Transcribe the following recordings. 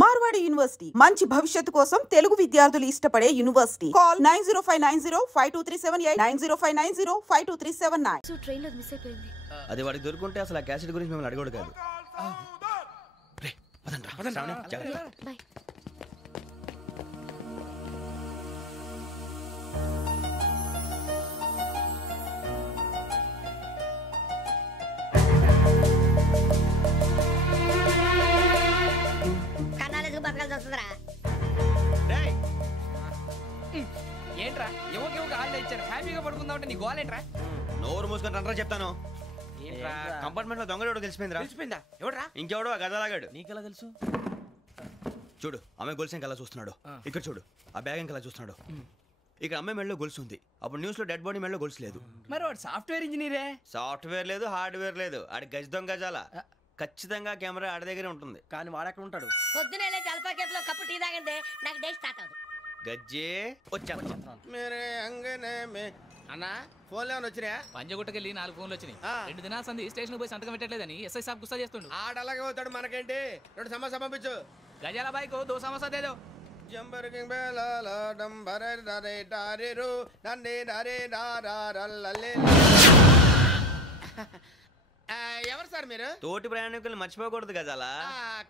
Marwadi university మంచి భవిష్యత్తు కోసం తెలుగు విద్యార్థులు ఇష్టపడే యూనివర్సిటీ. కాల్ 9059052378 9059052379. సో ట్రైన్ లో మిస్ అయిపోయింది. అది వాడికి దొరుకుంటే అసలు ఆ క్యాసెట్ గురించి మిమ్మల్ని అడగడు కాదు. రే పదండ్రా పదండ్రా జాగ్రత్త. బై. ఏంట్రా ఎవరికి ఆళ్ళు ఇచ్చారు హ్యాపీగా పడుకుందామంటే నీ గోల్ ఏంట్రా? నోరు మూసుకొని రండ్రా చెప్తాను. కంపార్ట్మెంట్ లో దొంగడు తెలిసిపోయిందిరా. తెలిసిపోయిందా? ఎవడ్రా? ఇంకెవడో గదలాగాడు. నీకెలా తెలుసు? చూడు ఆమె గొలుసు ఇంకలా చూస్తున్నాడు. ఇక్కడ చూడు ఆ బ్యాగ్ ఇంకలా చూస్తున్నాడు. ఇక్కడ అమ్మాయి మెడలో గొలుసు ఉంది. అప్పుడు న్యూస్ లో డెడ్ బాడీ మెడలో గొలుసు లేదు. మరి వాడు సాఫ్ట్వేర్ ఇంజనీరే. సాఫ్ట్వేర్ లేదు హార్డ్వేర్ లేదు. ఆడి గజ దొంగ గజాల. ఖచ్చితంగా కెమెరా ఆడి దగ్గరే ఉంటుంది. కానీ వాడెక్కడ ఉంటాడు? పొద్దునే జల్పా కేఫ్ లో కప్పు టీ తాగండి నాకు డే స్టార్ట్ అవుతుంది. గజ్జే వచ్చా అన్నా ఫోన్లో వచ్చినా? పంజగుట్టకెళ్ళి 4 ఫోన్లు వచ్చినాయి. 2 దినాల సంది స్టేషన్ పోయి సంతకం పెట్టలేదని ఎస్ఐ సాబ్ గుస్తా చేస్తుండు. ఆడలాగే పోతాడు మనకేంటి? 2 సమస్య పంపించు. గజాల బైక్ 2 సమస్య దేదో. జంబరకింగ్ బేలాల డంబరే డరే డారేరు నన్నే డరే డారారల్లలే. ఎవరు సార్ మీరు? తోటి ప్రయాణికుల్ని మర్చిపోకూడదు గజాల.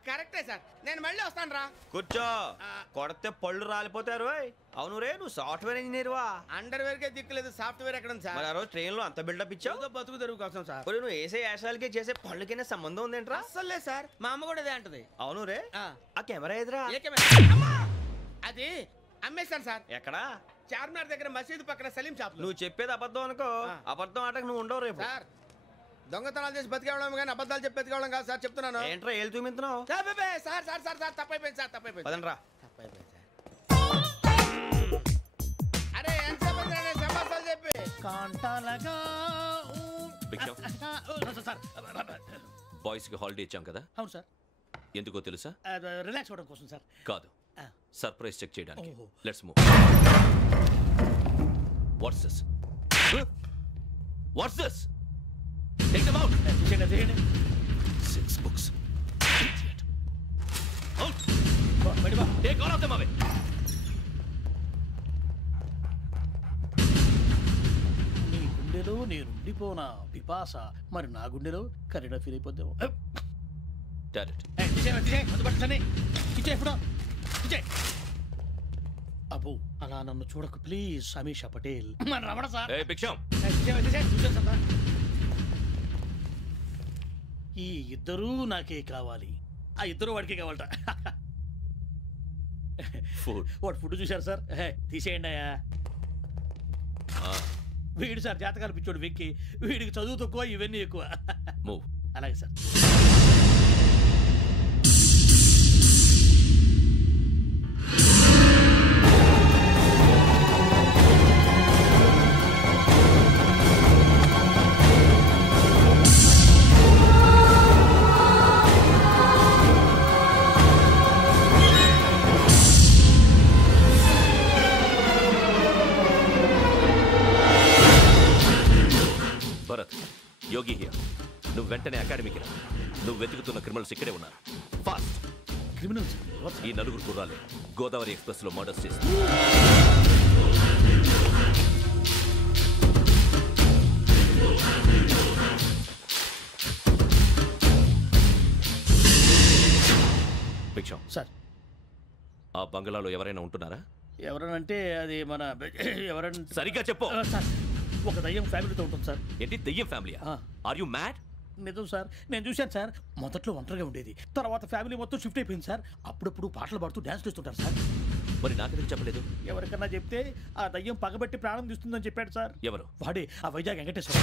కరెక్టే సార్, నేను మళ్ళీ వస్తాను రా. కూర్చో. కొడితే పళ్ళు రాలిపోతారు. అవును రే నువ్వు సాఫ్ట్వేర్ ఇంజనీర్ వా? అండర్వేర్ కే దిక్కులేదు, సాఫ్ట్వేర్ ఎక్కడ ఉంది సార్? మరి ఆ రోజు ట్రైన్ లో అంత బిల్డప్ ఇచ్చావు. బతుకు తెరువు కోసం సార్. నువ్వు వేసే యాశాలకి చేసే పళ్ళకైనా సంబంధం ఉందేంట్రా? అస్సలే సార్, మా అమ్మ కూడా అదే అంటది. అవును రే ఆ కెమెరా ఎదురా? అది అమ్మేశాను సార్. ఎక్కడా? చార్మినార్ దగ్గర మసీదు పక్కన సలీం షాప్. నువ్వు చెప్పేది అబద్ధం అనుకో. అబద్ధం ఆటకు నువ్వు ఉండవు రేపు. సార్ దొంగతనాలు చేసి బతికేవడం కానీ అబద్ధాలు చెప్పి బతికేవడం కాదు సార్, చెప్తున్నాను. ఏంట్రా ఏళ్ళు చూపించున్నావు? సార్ సార్ సార్ సార్ తప్పైపోయింది సార్, తప్పైపోయింది. పదండ్రా. తప్పైపోయింది సార్. అరే ఎంతసేపు సమాసాలు చెప్పి కాంటాలగా బాయ్స్ కి హాలిడే ఇచ్చాం కదా? అవును సార్. ఎందుకో తెలుసా? రిలాక్స్ అవ్వడం కోసం సార్. కాదు, సర్ప్రైజ్ చెక్ చేయడానికి. Let's move. What's this? What's this? Take them out. 6 books. Idiot. Out. Take all of them away. నీ గుండెలో నేనుండిపోనా పిపాస, మరి నా గుండెలో కరీడా ఫీల్ అయిపోద్దాము. అబ్బో అలా నన్ను చూడకు ప్లీజ్. సమీషా పటేల్ మన రమణ సార్. ఈ ఇద్దరూ నాకే కావాలి. ఆ ఇద్దరు వాడికే కావాలట. వాడు ఫుడ్ చూశారు సార్. తీసేయండి అయ్యా. వీడు సార్ జాతకాలు పిచ్చోడు వెక్కి, వీడికి చదువు తక్కువ ఇవన్నీ ఎక్కువ. అలాగే సార్. Bharat, Yogi here. నువ్వు వెంటనే అకాడమీకి రా. నువ్వు వెతుకుతున్న క్రిమినల్స్ ఇక్కడే ఉన్నారు. ఫాస్ట్. క్రిమినల్స్? ఈ 4 గుర్రాలే గోదావరి ఎక్స్ప్రెస్ లో మర్డర్స్ చేసి. భిక్షం సార్, ఆ బంగ్లాలో ఎవరైనా ఉంటున్నారా? ఎవరనంటే అది మన ఎవరంటే సరిగ్గా చెప్పు సార్. ఒక దయ్యం ఫ్యామిలీతో ఉంటుంది సార్. ఏంటి దయ్యం ఫ్యామిలీయా? Are you mad? నిజం సార్, నేను చూశాను సార్. మొదట్లో ఒంటరిగా ఉండేది, తర్వాత ఫ్యామిలీ మొత్తం షిఫ్ట్ అయిపోయింది సార్. అప్పుడప్పుడు పాటలు పాడుతూ డ్యాన్స్ చేస్తుంటారు సార్. మరి నాకెందుకు చెప్పలేదు? ఎవరికన్నా చెప్తే ఆ దయ్యం పగబెట్టి ప్రాణం తీస్తుందని చెప్పాడు సార్. ఎవరు? వాడే ఆ వైజాగ్ వెంకటేశ్వర.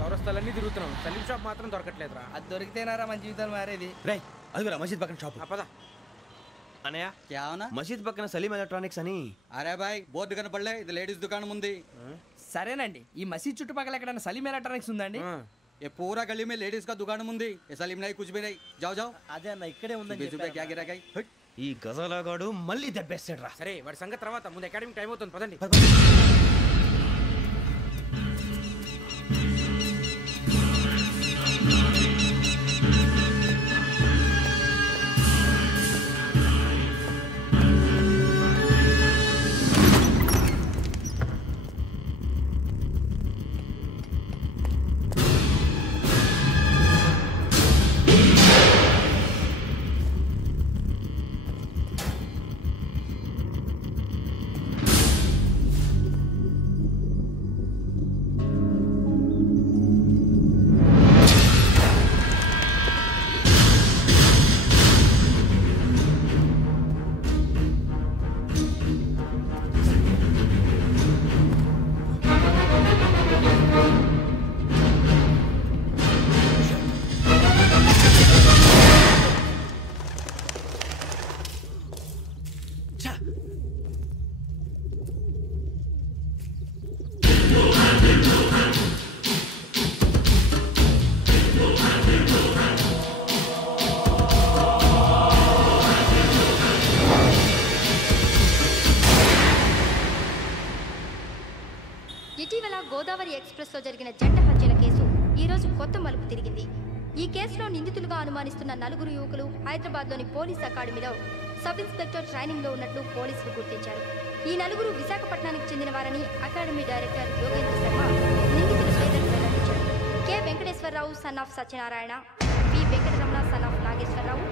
చౌరస్తాలన్నీ తిరుగుతున్నాం, సలీం షాప్ మాత్రం దొరకట్లేదురా. అది దొరికితేనారా మన జీవితాలు మారేది. రే అదిగురా మసీద్ పక్కన షాప్. పద అనయా. क्या होना? మసీద్ పక్కన సలీం ఎలక్ట్రానిక్స్ అని. అరే బాయ్ బోర్డు కనపడలే, ఇది లేడీస్ దుకాణం ఉంది. సరేనండి, ఈ మసీద్ చుట్టుపక్కల ఎక్కడైనా సలీం ఎలక్ట్రానిక్స్ ఉందండి? ये पूरा गली में लेडीज का दुकान मुंदी. ये सलीम नहीं कुछ भी नहीं. जाओ जाओ. అదే అన్న ఇక్కడే ఉందని చెప్పాను. क्या गिरा गई? ఈ గజాలగాడు మళ్ళీ దెబ్బేస్తాడు రా. సరే వాడి సంగతి తర్వాత, ముందు అకాడమిక్ టైం అవుతుంది పదండి. లో జరిగిన జంట హత్యల కేసు ఈ రోజు కొత్త మలుపు తిరిగింది. ఈ కేసులో నిందితులుగా అనుమానిస్తున్న 4 యువకులు హైదరాబాద్లోని పోలీస్ అకాడమీలో సబ్ ఇన్స్పెక్టర్ ట్రైనింగ్ లో ఉన్నట్లు పోలీసులు గుర్తించారు. ఈ 4 విశాఖపట్నానికి చెందిన వారని అకాడమీ డైరెక్టర్ యోగేంద్ర శర్మ నిందితుల పేర్లను వెల్లడించారు. K Venkateswara Rao son of Satyanarayana, P Venkataramana son of Nageswara Rao,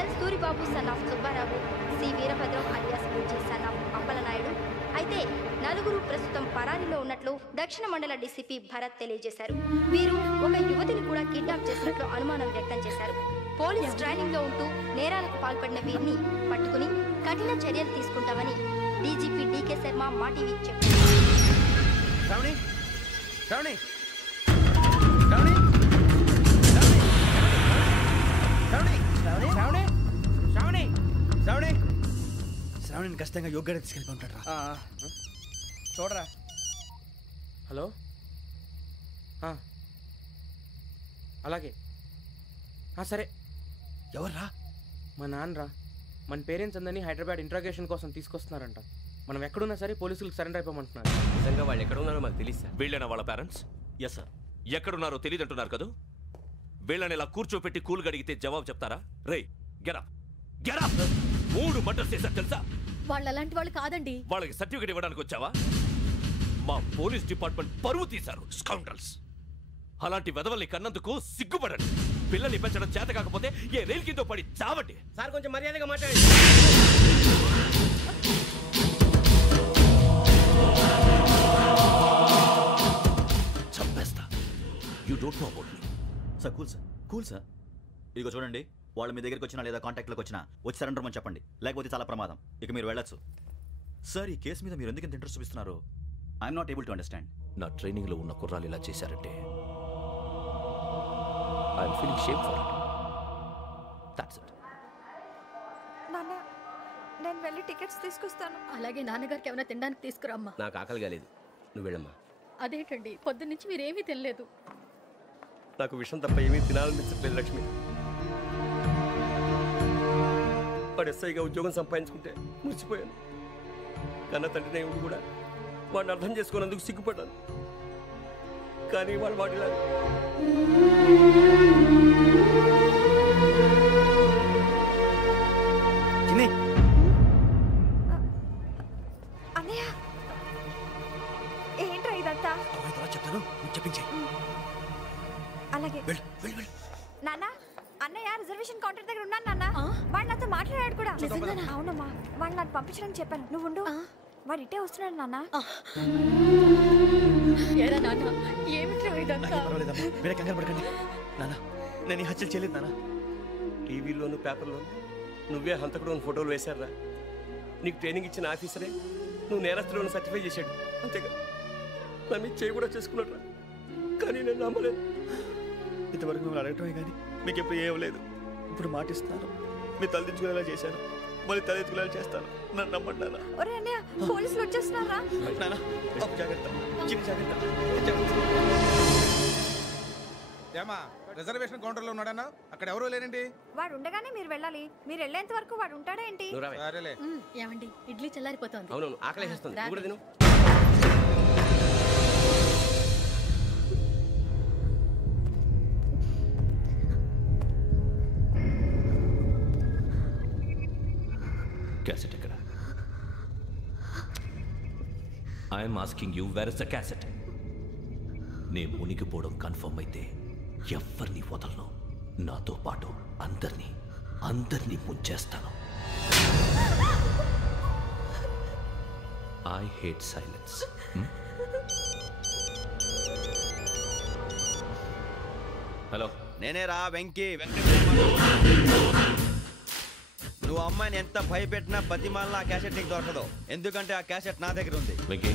L Suribabu son of Subba Rao, C Veerabhadram alias Bujji son of Appala Naidu. అయితే 4 ప్రస్తుతం పరారీలో ఉన్నట్లు దక్షిణ మండల డీసీపీ భరత్ తెలియజేశారు. వీరు ఒక యువతిని కూడా కిడ్నాప్ చేసినట్లు అనుమానం వ్యక్తం చేశారు. పోలీస్ ట్రైనింగ్ లో ఉంటూ నేరాలకు పాల్పడిన వీరిని పట్టుకుని కఠిన చర్యలు తీసుకుంటామని డీజీపీ డీకే శర్మ మా టీవీకి చెప్పారు. శ్రావణిని ఖచ్చితంగా యోగ్యత తీసుకెళ్ళి ఉంటాడు రా. చూడరా. హలో, అలాగే సరే. ఎవర్రా? మా నాన్నరా. మన పేరెంట్స్ అందరినీ హైదరాబాద్ ఇంట్రాగేషన్ కోసం తీసుకొస్తున్నారంట. మనం ఎక్కడున్నా సరే పోలీసులకు సరెండర్ అయిపోమంటున్నారు. నిజంగా వాళ్ళు ఎక్కడ ఉన్నారో మాకు తెలియదు సార్. వీళ్ళైనా వాళ్ళ పేరెంట్స్? Yes sir. ఎక్కడున్నారో తెలియదు అంటున్నారు కదా. వీళ్ళని ఇలా కూర్చోపెట్టి కూల్ గడిగితే జవాబు చెప్తారా? రేయ్ గెరా గెరా 3 మర్డర్స్ చేశారు తెలుసా? వాళ్ళు అలాంటి వాళ్ళు కాదండి. వాళ్ళకి సర్టిఫికేట్ ఇవ్వడానికి వచ్చావా? మా పోలీస్ డిపార్ట్మెంట్ పరువు తీశారు స్కౌండ్రల్స్. అలాంటి వెధవల్ని కన్నందుకు సిగ్గుపడండి. పిల్లల్ని పెంచడం చేత కాకపోతే ఏ రైలు కింద పడి చావండి. సార్ కొంచెం మర్యాదగా మాట్లాడండి. చంపేస్తా. You don't know about me. Sir cool sir. ఇదిగో చూడండి, వాళ్ళు మీ దగ్గరికి వచ్చినా లేదా కాంటాక్ట్లోకి వచ్చినా వచ్చి సరెండర్ అని చెప్పండి, లేకపోతే చాలా ప్రమాదం. ఇక మీరు వెళ్ళొచ్చు. సార్, ఈ కేసు మీద మీరు ఎందుకు ఇంత ఇంట్రెస్ట్ చూపిస్తున్నారు? I'm not able to understand. నా ట్రైనింగ్లో ఉన్న కుర్రాలు ఇలా చేశారంటే I'm feeling shame for it. That's it. నాన్న, నేను వెళ్ళి టికెట్స్ తీసుకొస్తాను. అలాగే నాన్నగారికి ఏమైనా తినడానికి తీసుకురామ్మా. నాకు ఆకలి కాలేదు, నువ్వు వెళ్ళమ్మా. అదేంటండి, పొద్దున్నుంచి మీరేమీ తినలేదు. నాకు విషయం తప్ప ఏమీ తినాలనిపించట్లేదు లక్ష్మి. వాడు ఎస్ఐగా ఉద్యోగం సంపాదించుకుంటే మురిసిపోయాను. కన్న తండ్రి నేను కూడా వాడిని అర్థం చేసుకున్నందుకు సిగ్గుపడ్డాను. కానీ వాడు వాడిలా అన్నయ్య, ఏంట్రా ఇదంతా? చెప్తాను, చెప్పించే. అలాగే. నాన్న, అన్నయ్య రిజర్వేషన్ కౌంటర్ దగ్గర ఉన్నాను నాన్న. వాడు నాతో మాట్లాడాడు కూడా. అవునమ్మా, వాడు నాకు పంపించడానికి చెప్పాను. నువ్వు ఉండు, వాడు ఇట్టే వస్తున్నాడు నాన్న. మీరే కంగారు పడకండి నాన్న. నేను ఈ హత్యలు చేయలేదు నాన్న. టీవీలోను పేపర్లోను నువ్వే హంతకుడు ఫోటోలు వేశారా? నీకు ట్రైనింగ్ ఇచ్చిన ఆఫీసరే నువ్వు నేరస్తులను సర్టిఫై చేశాడు. అంతేగా నా మీద చేయి కూడా చేసుకున్నాడు. కానీ నేను నమ్మలేదు. ఇంతవరకు మిమ్మల్ని అడగటమే కానీ మీకు ఎప్పుడు ఏమలేదు. ఇప్పుడు మాటిస్తున్నారు. మీరు తలదించుకునేలా చేశాను, మళ్ళీ తలెత్తుకునేలా చేస్తాను. నన్ను నమ్మండి నాన్న. ఒరే అన్నయ్య, పోలీసులు వచ్చేస్తున్నారా? నాన్న జాగ్రత్త, చిన్న జాగ్రత్త. ఏమా రిజర్వేషన్ కౌంటర్ లో ఉన్నాడన్నా? అక్కడ ఎవరూ లేనండి. వాడు ఉండగానే మీరు వెళ్ళాలి. మీరు వెళ్ళేంత వరకు వాడు ఉంటాడా ఏంటి? సరేలే. ఏమండి, ఇడ్లీ చల్లారిపోతుంది. అవునవును, ఆకలేస్తుంది. నువ్వు కూడా తిను. క్యాసెట్ ఎక్కడ? I'm asking you, where is the cassette? నే మునిగిపోవడం కన్ఫర్మ్ అయితే ఎవరిని వదలను. నాతో పాటు అందరినీ ముంచేస్తాను. I hate silence. హలో, నేనే రా వెంకీ. నువ్వు అమ్మాయిని ఎంత భయపెట్టినా బతిమాలినా ఆ క్యాసెట్ నీకు దొరకదు. ఎందుకంటే ఆ క్యాసెట్ నా దగ్గర ఉంది. వెంకీ,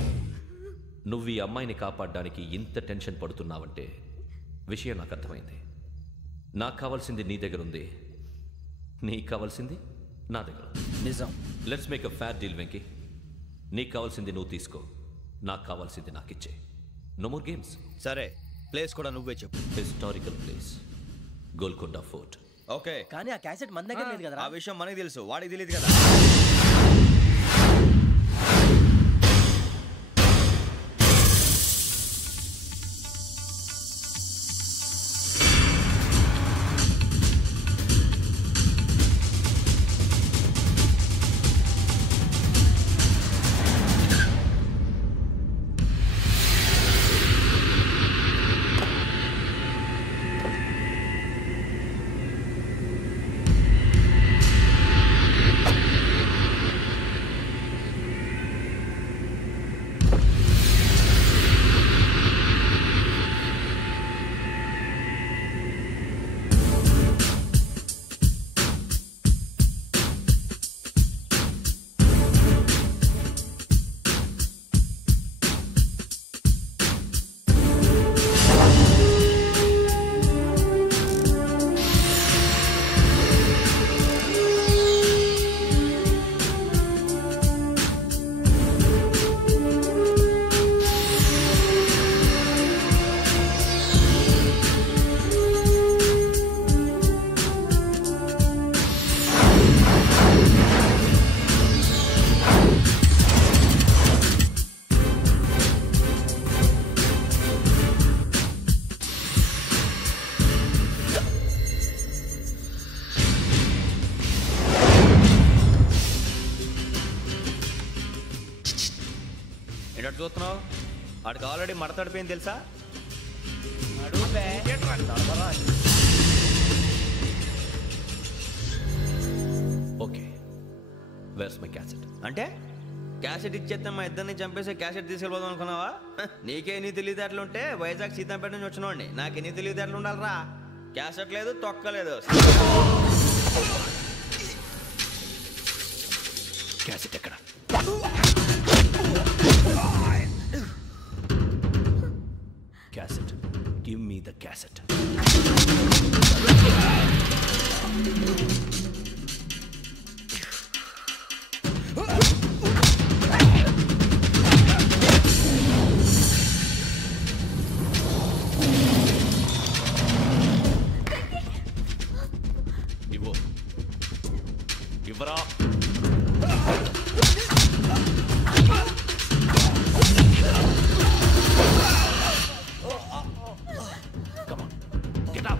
నువ్వు ఈ అమ్మాయిని కాపాడడానికి ఇంత టెన్షన్ పడుతున్నావంటే విషయం నాకు అర్థమైంది. నాకు కావాల్సింది నీ దగ్గర ఉంది, నీకు కావాల్సింది నా దగ్గర. నిజం. Let's make a fair deal Venky. నీకు కావాల్సింది నువ్వు తీసుకో, నాకు కావాల్సింది నాకు ఇచ్చే. No more games. సరే, ప్లేస్ కూడా నువ్వే చెప్పు. Historical place, Golconda fort. Okay, కానీ ఆ క్యాసెట్ మన దగ్గర లేదు కదా. ఆ విషయం మనకి తెలుసు, వాడికి తెలియదు కదా. ఏంటి చూస్తున్నావు? వాడికి ఆల్రెడీ మడతడిపోయింది తెలుసా? Okay, where's my cassette? అంటే క్యాసెట్ ఇచ్చేస్తే మా ఇద్దరిని చంపేసి క్యాసెట్ తీసుకెళ్ళిపోదాం అనుకున్నావా? నీకే ఎన్ని తెలివితేటలు ఉంటే వైజాగ్ సీతంపేట నుంచి వచ్చినవాడిని నాకు ఎన్ని తెలివితేటలు ఉండాలరా? క్యాసెట్ లేదు, తొక్కలేదు. క్యాసెట్ ఎక్కడ? Cassette, give me the cassette. ఇవ్వు, ఇవ్వరా. Come on, get up.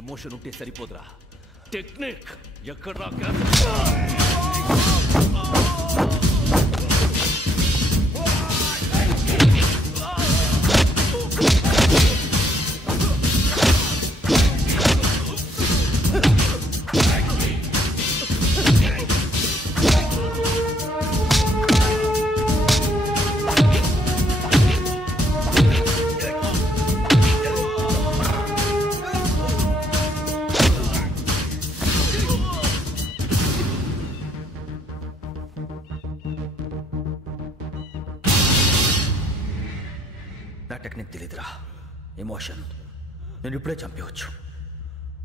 Emotion ఉంటే సరిపోదురా, టెక్నిక్ ఎక్కడ్రా? నా టెక్నిక్ తెలీదురా, ఎమోషన్. నేను ఇప్పుడే చంపేయచ్చు.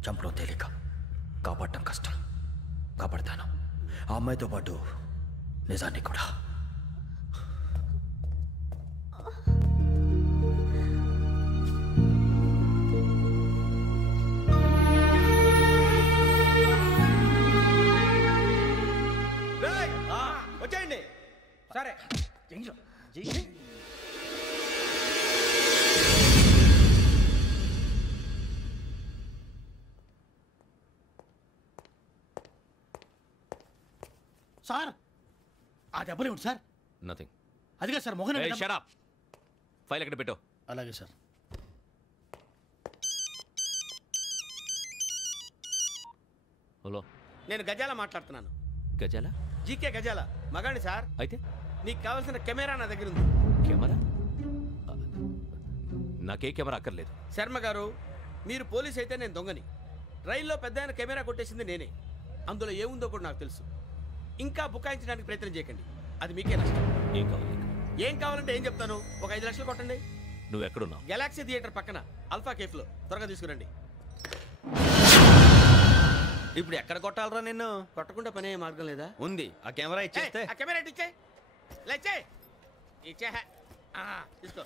చంపడం తేలిక, కాపాడటం కష్టం. కాపాడతాను ఆ అమ్మాయితో పాటు నిజాన్ని కూడా. వచ్చేయండి. సరే సార్, ఆ దెబ్బలేమిటి సార్? నథింగ్. అదిగా sir Mohan. Shut up. File ఎక్కడ పెట్టు. అలాగే సార్. హలో, నేను గజాల మాట్లాడుతున్నాను. గజాల? జీకే గజాల మగాండి సార్. అయితే నీకు కావాల్సిన కెమెరా నా దగ్గర ఉంది. కెమెరా? నాకే కెమెరా అక్కర్లేదు. శర్మ గారు, మీరు పోలీస్ అయితే నేను దొంగని. రైల్లో పెద్ద ఆయన కెమెరా కొట్టేసింది నేనే. అందులో ఏముందో కూడా నాకు తెలుసు. ఇంకా బుకాయించడానికి ప్రయత్నం చేయకండి, అది మీకే నష్టం. ఏం కావాలి? ఏం కావాలంటే ఏం చెప్తాను. ఒక 5 లక్షలు కొట్టండి. నువ్వు ఎక్కడున్నావు? గెలాక్సీ థియేటర్ పక్కన అల్ఫా కేఫ్లో. త్వరగా తీసుకురండి. ఇప్పుడు ఎక్కడ కొట్టాలరా నిన్ను? కొట్టకుండా పనే మార్గం లేదా? ఉంది. ఆ కెమెరా ఇచ్చేస్తే. ఆ కెమెరా ఇచ్చే లేచే ఇచ్చే తీసుకో.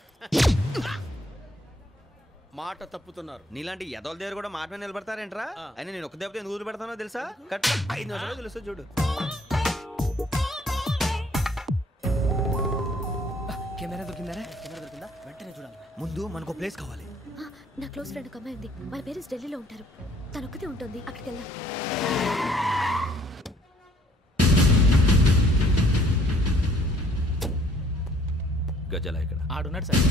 మాట తప్పుతున్నారు. నీలాంటి ఎదల దగ్గర కూడా మాట మీద నిలబడతారేంట్రా? అని నేను ఒక దెబ్బతో ఎందుకు పెడతానో తెలుసా? కట్ 5 నిమిషాలు తెలుసు చూడు. కెమెరా దొరికిందా? వెంటనే చూడాలి. ముందు మనకు ప్లేస్ కావాలి. నా క్లోజ్ ఫ్రెండ్ ఒక అమ్మాయి ఉంది. వాళ్ళ పేరెంట్స్ ఢిల్లీలో ఉంటారు. తను ఒక్కతే ఉంటుంది. అక్కడికి వెళ్దాం. గజాల ఇక్కడ ఆడున్నాడు సార్.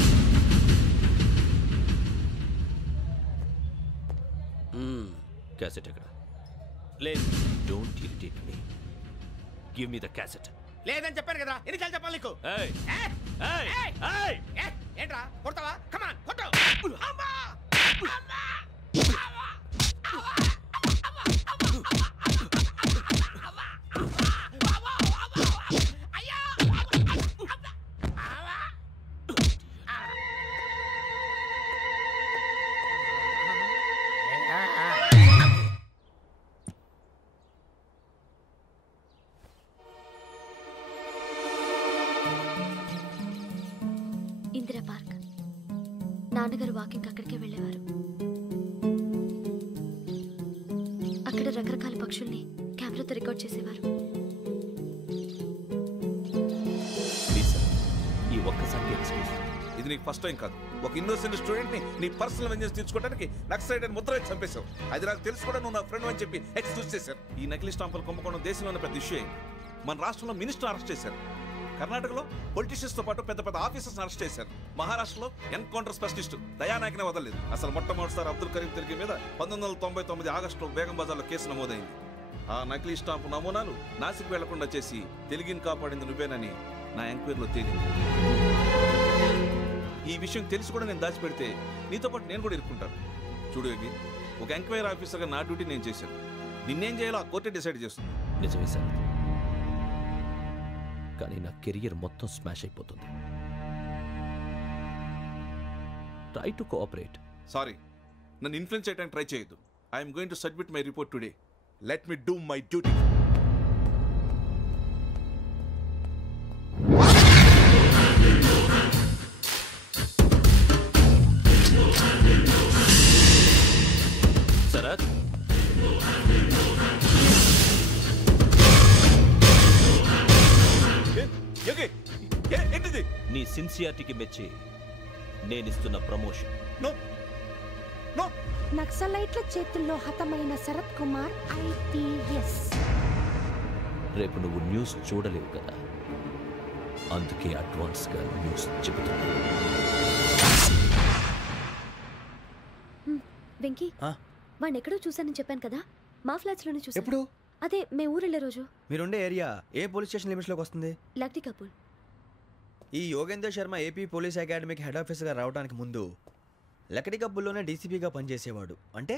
క్యాసెట్ ఎక్కడ? లేదు. Don't irritate me. Give me the cassette. లేదని చెప్పాను కదా, ఎన్నిసార్లు చెప్పాలి నీకు? ఏంట్రా కొడతావా? కమాన్ కొట్టు. ఇందిరా పార్క్. నాన్నగారు వాకింగ్ అక్కడికే వెళ్ళేవారు. అక్కడ రకరకాల పక్షుల్ని కెమెరాతో రికార్డ్ చేసేవారు. ఈ ఒక్కసారి ఎక్స్క్యూజ్. ఇది నీకు ఫస్ట్ టైం కాదు. ఒక ఇన్నోసెంట్ స్టూడెంట్ ని నీ పర్సనల్ వెంజెన్స్ తీర్చుకోవడానికి నక్సలైట్ అని ముద్ర వేసి చంపేశావు. అది నాకు తెలుసు కూడా నువ్వు నా ఫ్రెండ్ అని చెప్పి ఎక్స్క్యూజ్ చేశారు. ఈ నకిలీ స్టాంపులు కుంభకోణం దేశంలో ఉన్న పెద్ద ఇష్యూ అయింది. మన రాష్ట్రంలో మినిస్టర్ అరెస్ట్ చేశారు. కర్ణాటకలో పొలిటీషియన్స్ తో పాటు పెద్ద పెద్ద ఆఫీసర్స్ అరెస్ట్ చేశారు. మహారాష్ట్రలో ఎన్కౌంటర్ స్పెషలిస్ట్ దయానాయకనే వదలలేదు. అసలు మొట్టమొదటిసారి అబ్దుల్ కరీం తిరిగి మీద 1999 ఆగస్టులో బేగం బజార్లో కేసు నమోదైంది. ఆ నకిలీ స్టాంపు నమూనాలు నాసిక్ వెళ్లకుండా చేసి తెలుగుని కాపాడింది నువ్వేనని నా ఎంక్వైరీలో తేలింది. ఈ విషయం తెలిసి కూడా నేను దాచిపెడితే నీతో పాటు నేను కూడా ఇరుక్కుంటాను. చూడు యోగి, ఒక ఎంక్వైరీ ఆఫీసర్గా నా డ్యూటీ నేను చేశాను. నిన్నేం చేయాలో ఆ కోర్టే డిసైడ్ చేస్తుంది. నిజమే సార్, కానీ నా కెరియర్ మొత్తం స్మాష్ అయిపోతుంది. Try to cooperate. సారీ, నన్ను ఇన్ఫ్లుయెన్స్ చేయడానికి ట్రై చేయొద్దు. I'm going to submit my report today. Let me do my duty. Sarath, నీ సిన్సియారిటీకి మెచ్చి నేనిస్తున్న ప్రమోషన్. నక్సలైట్ల చేతుల్లో హతమైన శరత్ కుమార్ ఐపీఎస్. రేపు నువ్వు న్యూస్ చూడలేవు కదా, అందుకే అడ్వాన్స్ గా న్యూస్ చెబుతున్నా. వెంకీ, వాడిని ఎక్కడో చూశానని చెప్పాను కదా, మా ఫ్లాట్స్ లోనే చూసాను. ఎప్పుడు? అదే మేము ఊరెళ్ళే రోజు. మీరుండే ఏరియా ఏ పోలీస్ స్టేషన్ లిమిట్స్ లోకి వస్తుంది? లక్టీ కపూర్. ఈ యోగేందర్ శర్మ ఏపీ పోలీస్ అకాడమీకి హెడ్ ఆఫీసర్గా రావడానికి ముందు లకడి కబ్బుల్లోనే డీసీపీగా పనిచేసేవాడు. అంటే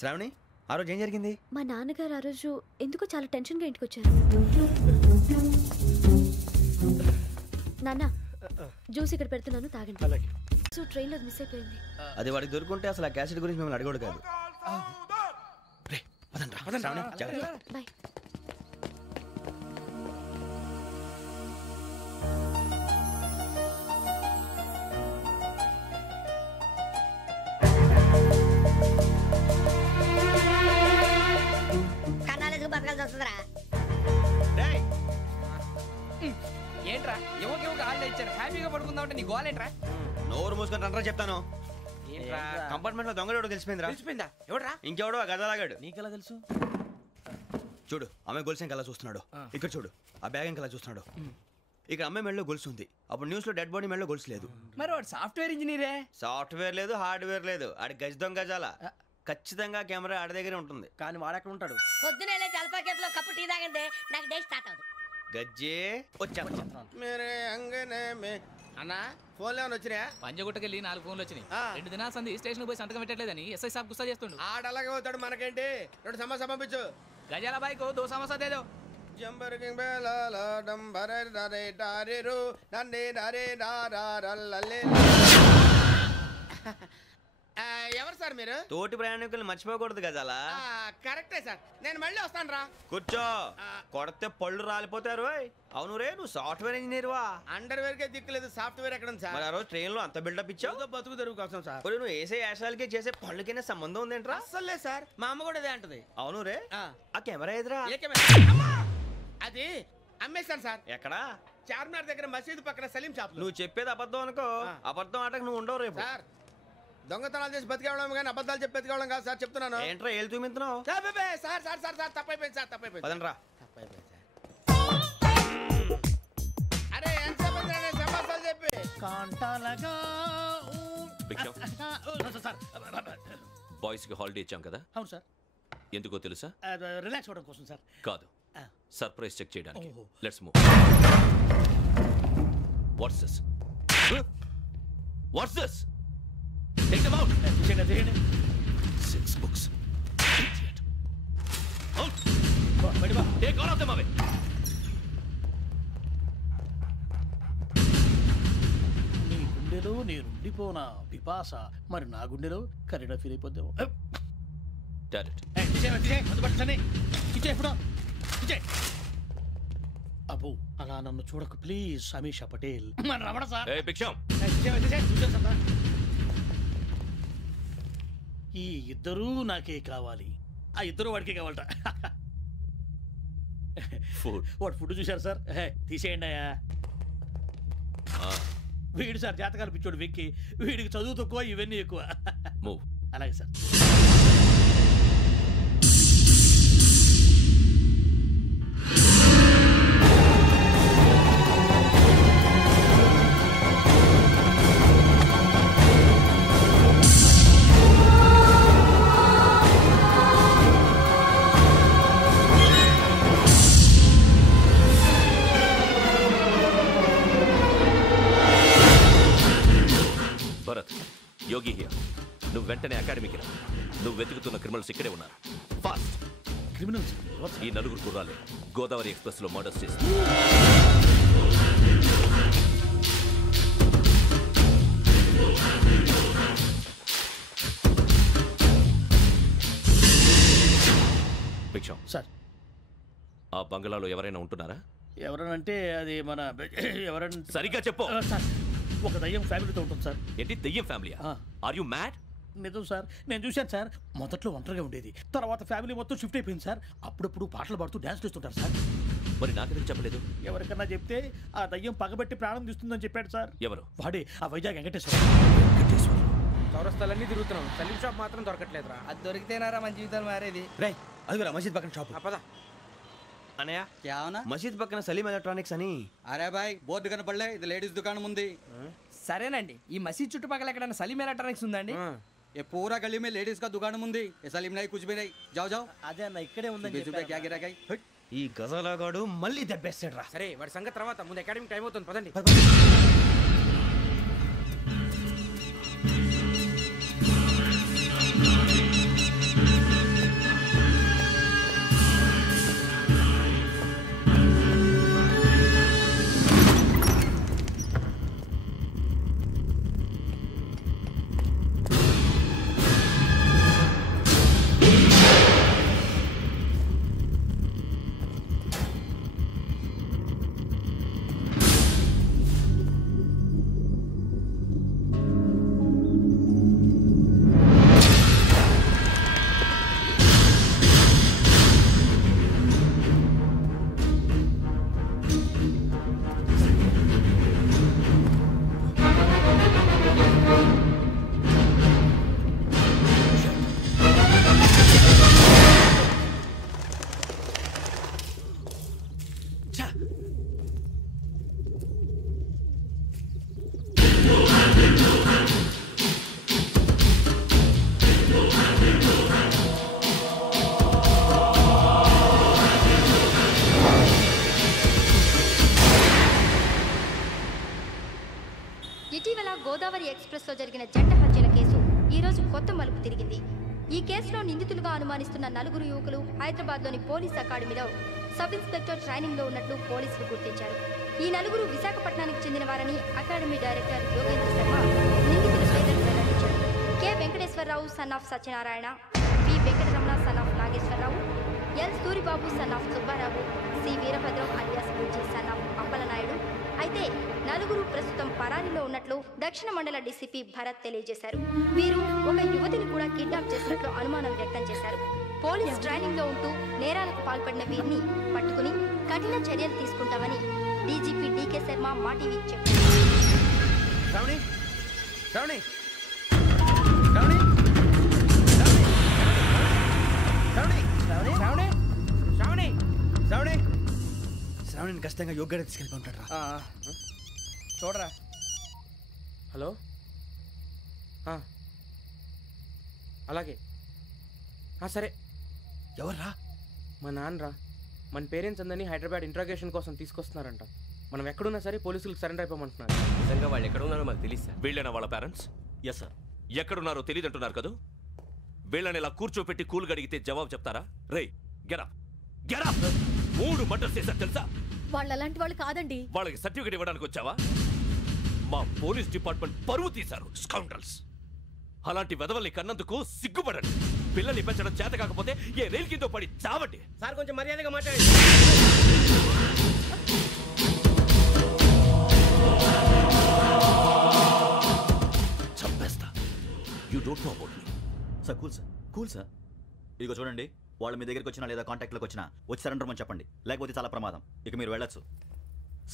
శ్రావణి, ఆ రోజు ఏం జరిగింది? మా నాన్నగారు ఆ రోజు ఎందుకో చాలా టెన్షన్గా ఇంటికి వచ్చారు. నాన్న, జ్యూస్ ఇక్కడ పెడుతున్నాను, తాగండి. సో ట్రైన్లో మిస్ అయిపోయింది. అది వాడికి దొరుకుంటే అసలు ఆ క్యాసెట్ గురించి మిమ్మల్ని అడగడు కాదు. బాయ్. కన్నాలకు బతకాల్సి వస్తుందిరా. ఏంట్రా ఎవరికి హాలిడే ఇచ్చారు, హ్యాపీగా పడుకుందాం అంటే నీ గోల్ ఏంట్రా? నోరు మూసుకొని రండ్రా చెప్తాను. కంపార్ట్మెంట్ లో దొంగడు తెలిసిపోయిందిరా. తెలిసిపోయిందా? ఎవడ్రా? ఇంకెవడో ఆ గదలాగాడు. నీకెలా తెలుసు? చూడు, అమ్మాయి గొలుసు ఇంకలా చూస్తున్నాడు. ఇక్కడ చూడు, ఆ బ్యాగ్ ఇంకలా చూస్తున్నాడు. ఇక్కడ అమ్మాయి మెడలో గొలుసు ఉంది. అప్పుడు న్యూస్ లో డెడ్ బాడీ మెడలో గొలుసు లేదు. మరి వాడు సాఫ్ట్వేర్ ఇంజనీరే. సాఫ్ట్వేర్ లేదు, హార్డ్వేర్ లేదు. ఆడి గజ దొంగ గజాల. ఖచ్చితంగా కెమెరా ఆడి దగ్గరే ఉంటుంది. కానీ వాడెక్కడ ఉంటాడు? పొద్దునే లేచి అల్పా కేఫ్ లో కప్పు టీ తాగిందే నాకు డే స్టార్ట్ అవుతుంది. గజ్జే వచ్చా అన్నా ఫోన్లో ఏమైనా వచ్చినాయా? పంజగుట్టకెళ్ళి 4 ఫోన్లు వచ్చినాయి. 2 దినాల సంది స్టేషన్ పోయి సంతకం పెట్టలేదని ఎస్ఐ సాబ్ గుస్తా చేస్తుండు. ఆడలాగే పోతాడు, మనకేంటి? 2 సమస్య పంపించు. గజాల బైక్ 2 సమస్య దేదో. జంబరకింగ్ బేలాల డంబరే డరే డారేరు నందే డరే డారారల్లలే. ఎవరు సార్ మీరు? తోటి ప్రయాణికుల్ని మర్చిపోకూడదు గజాల. కరెక్టే సార్, నేను మళ్ళీ వస్తాను రా. కూర్చో, కొడితే పళ్ళు రాలిపోతారు. అవును రే, నువ్వు సాఫ్ట్వేర్ ఇంజనీర్ వా? అండర్వేర్ కే దిక్కులేదు, సాఫ్ట్వేర్ ఎక్కడ ఉంది సార్? మరి ఆ రోజు ట్రైన్ లో అంత బిల్డప్ ఇచ్చావు. బతుకు తెరుగు కోసం సార్. నువ్వు వేసే యాశాలకి చేసే పళ్ళకైనా సంబంధం ఉందేంట్రా? అస్సలే సార్, మా అమ్మ కూడా అదే అంటది. అవును రే, ఆ కెమెరా ఎదురా? ఏ కెమెరా? అది అమ్మేశాను సార్. ఎక్కడా? చార్మినార్ దగ్గర మసీదు పక్కన సలీం షాప్. నువ్వు చెప్పేది అబద్ధం అనుకో. అబద్ధం ఆటకు నువ్వు ఉండవు రేపు. సార్, దొంగతనాలు చేసి బతికేవడం కానీ అబద్ధాలు చెప్పి బతికేవడం కాదు సార్, చెప్తున్నాను. ఏంట్రా ఏళ్ళు చూపించున్నావు? సార్ సార్ సార్ సార్ తప్పైపోయింది సార్, తప్పైపోయింది. పదండ్రా. తప్పైపోయింది సార్. అరే ఎంత సమాసాలు చెప్పి కాంటాలగా బాయ్స్ కి హాలిడే ఇచ్చాం కదా? అవును సార్. ఎందుకో తెలుసా? రిలాక్స్ అవ్వడం కోసం సార్. కాదు, సర్ప్రైజ్ చెక్ చేయడానికి. Let's move. What's this? What's this? Take them out. 6 books. Idiot. Out. Take all of them away. నీ గుండెలో నేనుండిపోనా పిపాస, మరి నా గుండెలో కరీడా ఫీల్ అయిపోద్దాము. అబ్బో, అలా నన్ను చూడకు ప్లీజ్. సమీషా పటేల్ మన రమణ సార్. ఈ ఇద్దరూ నాకే కావాలి. ఆ ఇద్దరు వాడికి కావాలట. ఫుడ్ వాడు ఫుడ్ చూశారు సార్. తీసేయండి అయ్యా. వీడు సార్ జాతకాలు పిచ్చోడు వెక్కి, వీడికి చదువు తక్కువ ఇవన్నీ ఎక్కువ. అలాగే సార్. Yogi here. నువ్వు వెంటనే అకాడమీకి రా. నువ్వు వెతుకుతున్న క్రిమినల్స్ ఇక్కడే ఉన్నారు. ఫాస్ట్. క్రిమినల్స్? ఈ నలుగురు కుర్రాలే గోదావరి ఎక్స్ప్రెస్ లో మర్డర్స్ చేసి భిక్షం సార్. ఆ బంగ్లాలో ఎవరైనా ఉంటున్నారా? ఎవరనంటే అది మన ఎవరంటే సరిగ్గా చెప్పు సార్. ఒక దయ్యం ఫ్యామిలీతో ఉంటుంది సార్. ఏంటి దయ్యం ఫ్యామిలీ? Are you mad? నిజం సార్, నేను చూశాను సార్. మొదట్లో ఒంటరిగా ఉండేది, తర్వాత ఫ్యామిలీ మొత్తం షిఫ్ట్ అయిపోయింది సార్. అప్పుడప్పుడు పాటలు పాడుతూ డ్యాన్స్ చేస్తుంటారు సార్. మరి నాకెందుకు చెప్పలేదు? ఎవరికన్నా చెప్తే ఆ దయ్యం పగబెట్టి ప్రాణం తీస్తుందని చెప్పాడు సార్. ఎవరు? వాడే ఆ వైజాగ్ వెంకటేశ్వర. చౌరస్తాలన్నీ తిరుగుతున్నాం, సలీం షాప్ మాత్రం దొరకట్లేదురా. అది దొరికితేనారా మన జీవితాలు మారేది. రేయ్ అదిగురా మసీద్ పక్కన షాప్. పద. అనయ్య क्या होना? మసీద్ పక్కన సలీం ఎలక్ట్రానిక్స్ అని. అరే బాయ్ బోర్డు కనపడలే, ఇది లేడీస్ దుకాణం ఉంది. సరేనండి, ఈ మసీద్ చుట్టుపక్కల ఎక్కడైనా సలీం ఎలక్ట్రానిక్స్ ఉందండి? ये पूरा गली में लेडीज का दुकान मुंदी. ये सलीम नहीं कुछ भी नहीं. जाओ जाओ. అదే అన్న ఇక్కడే ఉందని बीस रुपए क्या गिरा गई? ఈ గజాలగాడు మళ్ళీ దెబ్బేస్తాడు రా. సరే వాడి సంగతి తర్వాత, ముందు అకాడమిక్ టైం అవుతుంది, పదండి. ఇటీవల గోదావరి ఎక్స్ప్రెస్ లో జరిగిన జంట హత్యల కేసు ఈ రోజు కొత్త మలుపు తిరిగింది. ఈ కేసులో నిందితులుగా అనుమానిస్తున్న నలుగురు యువకులు హైదరాబాద్లోని పోలీస్ అకాడమీలో సబ్ ఇన్స్పెక్టర్ ట్రైనింగ్ లో ఉన్నట్లు పోలీసులు గుర్తించారు. ఈ నలుగురు విశాఖపట్నానికి చెందిన వారని అకాడమీ డైరెక్టర్ యోగేంద్ర శర్మ నిందితుల పేర్లను వెల్లడించారు. K Venkateswara Rao son of Satyanarayana, P Venkataramana son of Nageswara Rao, L Suribabu son of Subba Rao, C Veerabhadram alias Bujji son of Appala Naidu. అయితే నలుగురు ప్రస్తుతం పరారీలో ఉన్నట్లు దక్షిణ మండల డీసీపీ భరత్ తెలియజేశారు. వీరు ఒక యువతిని కూడా కిడ్నాప్ చేసినట్లు అనుమానం వ్యక్తం చేశారు. పోలీస్ ట్రైనింగ్ లో ఉంటూ నేరాలకు పాల్పడిన వీరిని పట్టుకుని కఠిన చర్యలు తీసుకుంటామని డీజీపీ డీకే శర్మ మా టీవీకి చెప్పారు. శ్రావణి శ్రావణి శ్రావణి శ్రావణి శ్రావణి శ్రావణిని ఖచ్చితంగా యోగ్యత తీసుకెళ్ళి ఉంటాడు రా. చూడరా. హలో, అలాగే. సరే. ఎవర్రా? మా నాన్నరా. మన పేరెంట్స్ అందరినీ హైదరాబాద్ ఇంట్రాగేషన్ కోసం తీసుకొస్తున్నారంట. మనం ఎక్కడున్నా సరే పోలీసులకు సరెండర్ అయిపోమంటున్నారు. నిజంగా వాళ్ళు ఎక్కడ ఉన్నారో మాకు తెలియదు సార్. వీళ్ళైనా వాళ్ళ పేరెంట్స్? Yes sir. ఎక్కడున్నారో తెలియదంటున్నారు కదా. వీళ్ళని ఇలా కూర్చోపెట్టి కూల్ గడిగితే జవాబు చెప్తారా? రేయ్ గెటప్ గెటప్. 3 మర్డర్స్ చేశారు తెలుసా? వాళ్ళు అలాంటి వాళ్ళు కాదండి. వాళ్ళకి సర్టిఫికేట్ ఇవ్వడానికి వచ్చావా? మా పోలీస్ డిపార్ట్మెంట్ పరువు తీశారు స్కౌండ్రల్స్. అలాంటి వెధవల్ని కన్నందుకు సిగ్గుపడండి. పిల్లల్ని పెంచడం చేత కాకపోతే ఏ రైలు కింద పడి చావండి. సార్ కొంచెం మర్యాదగా మాట్లాడండి. చంపేస్తా. You don't know about me. Sir cool sir, cool sir. ఇదిగో చూడండి, వాళ్ళు మీ దగ్గరికి వచ్చినా లేదా కాంటాక్ట్లోకి వచ్చినా వచ్చి సరెండర్ అని చెప్పండి, లేకపోతే చాలా ప్రమాదం. ఇక మీరు వెళ్ళొచ్చు.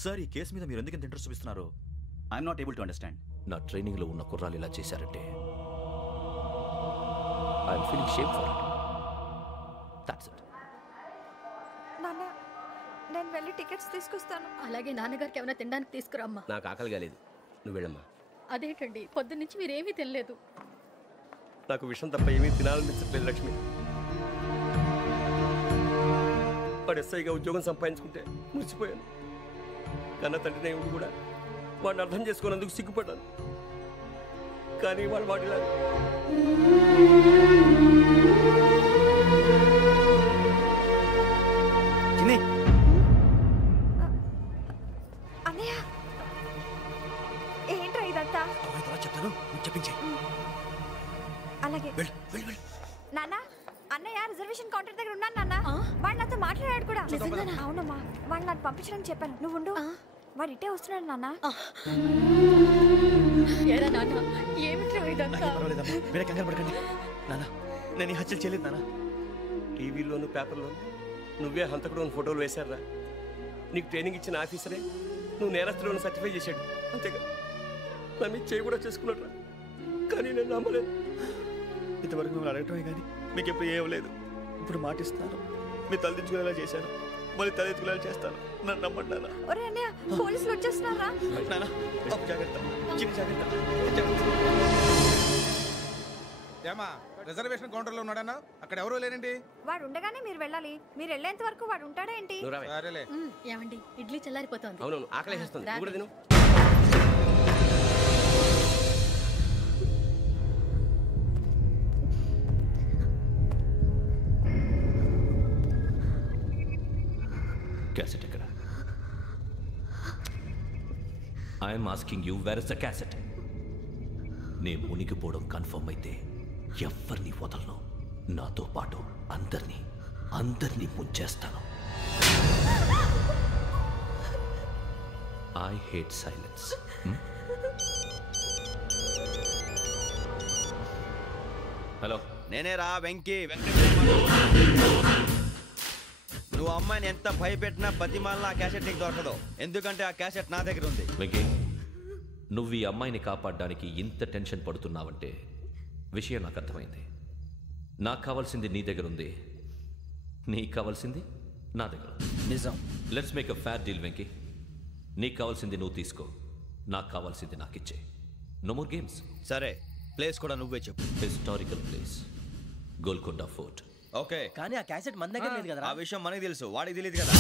సార్, ఈ కేసు మీద మీరు ఎందుకు ఇంత ఇంట్రెస్ట్ చూపిస్తున్నారు? I'm not able to understand. నా ట్రైనింగ్లో ఉన్న కుర్రాలు ఇలా చేశారంటే I'm feeling shame for it. That's it. నాన్న, నేను వెళ్ళి టికెట్స్ తీసుకొస్తాను. అలాగే నాన్నగారికి ఏమైనా తినడానికి తీసుకురామ్మా. నాకు ఆకలి కాలేదు, నువ్వు వెళ్ళమ్మా. అదేంటండి పొద్దున్నుంచి మీరేమీ తినలేదు. నాకు విషయం తప్ప ఏమీ తినాలనిపించట్లేదు లక్ష్మి. వాడు ఎస్ఐగా ఉద్యోగం సంపాదించుకుంటే మురిసిపోయాను. కన్న తండ్రి ఉండి కూడా వాడిని అర్థం చేసుకున్నందుకు సిగ్గుపడ్డాను. కానీ వాడిలా అన్నయ్య, ఏంట్రా ఇదంతా? చెప్తాను, చెప్పించే. అలాగే నాన్న, అన్నయ్య రిజర్వేషన్ కౌంటర్ దగ్గర ఉన్నాను నాన్న. వాడు నాతో మాట్లాడాడు కూడా. అవునమ్మా, వాడు నాకు పంపించడం చెప్పాను. నువ్వు ఉండు, వాడు ఇట్టే వస్తున్నాడు నాన్న. ఏరా నాన్న, ఏమిట్రా ఇదంతా? వేరే కంగారు పడకండి నాన్న, నేను ఈ హత్యలు చేయలేదు నాన్న. టీవీలోను పేపర్లోను నువ్వే హంతకుడు ఫోటోలు వేశారా? నీకు ట్రైనింగ్ ఇచ్చిన ఆఫీసరే నువ్వు నేరస్తులను సర్టిఫై చేశాడు. అంతేగా, నా మీద చేయి కూడా చేసుకున్నాడు. కానీ నేను నమ్మలేదు. ఇంతవరకు మిమ్మల్ని అడగటమే కానీ మీకు ఎప్పుడు ఏమలేదు. ఇప్పుడు మాటిస్తాను, మీ తలదించుకునేలా చేశాను, మళ్ళీ తలెత్తుకునేలా చేస్తాను. నన్ను నమ్మండి నాన్న. ఒరే అన్నయ్య, పోలీసులు వచ్చేస్తున్నారా? నాన్న, జాగ్రత్త, చిన్న జాగ్రత్త. ఏమా, రిజర్వేషన్ కౌంటర్లో ఉన్నాడన్నా? అక్కడ ఎవరూ లేనండి. వాడు ఉండగానే మీరు వెళ్ళాలి. మీరు వెళ్ళేంత వరకు వాడు ఉంటాడా ఏంటి? సరేలే. ఏమండి, ఇడ్లీ చల్లారిపోతుంది. అవును, ఆకలేస్తుంది. నువ్వు కూడా తిను. క్యాసెట్ ఎక్కడ? I'm asking you, where is the cassette? నే మునిగిపోవడం కన్ఫర్మ్ అయితే ఎవ్వరిని వదలను. నాతో పాటు అందరినీ ముంచేస్తాను. I hate silence. హలో, నేనే రా వెంకీ. నువ్వు అమ్మాయిని ఎంత భయపెట్టినా బతిమాలినా ఆ క్యాసెట్ నీకు దొరకదు. ఎందుకంటే ఆ క్యాసెట్ నా దగ్గర ఉంది. వెంకీ, నువ్వు ఈ అమ్మాయిని కాపాడడానికి ఇంత టెన్షన్ పడుతున్నావంటే విషయం నాకు అర్థమైంది. నాకు కావాల్సింది నీ దగ్గర ఉంది, నీకు కావాల్సింది నా దగ్గర. నిజం. Let's make a fair deal Venky. నీకు కావాల్సింది నువ్వు తీసుకో, నాకు కావాల్సింది నాకు ఇచ్చే. No more games. సరే, ప్లేస్ కూడా నువ్వే చెప్పు. Historical place, Golconda fort. Okay, కానీ ఆ క్యాసెట్ మన దగ్గర లేదు కదా. ఆ విషయం మనకి తెలుసు, వాడికి తెలియదు కదా.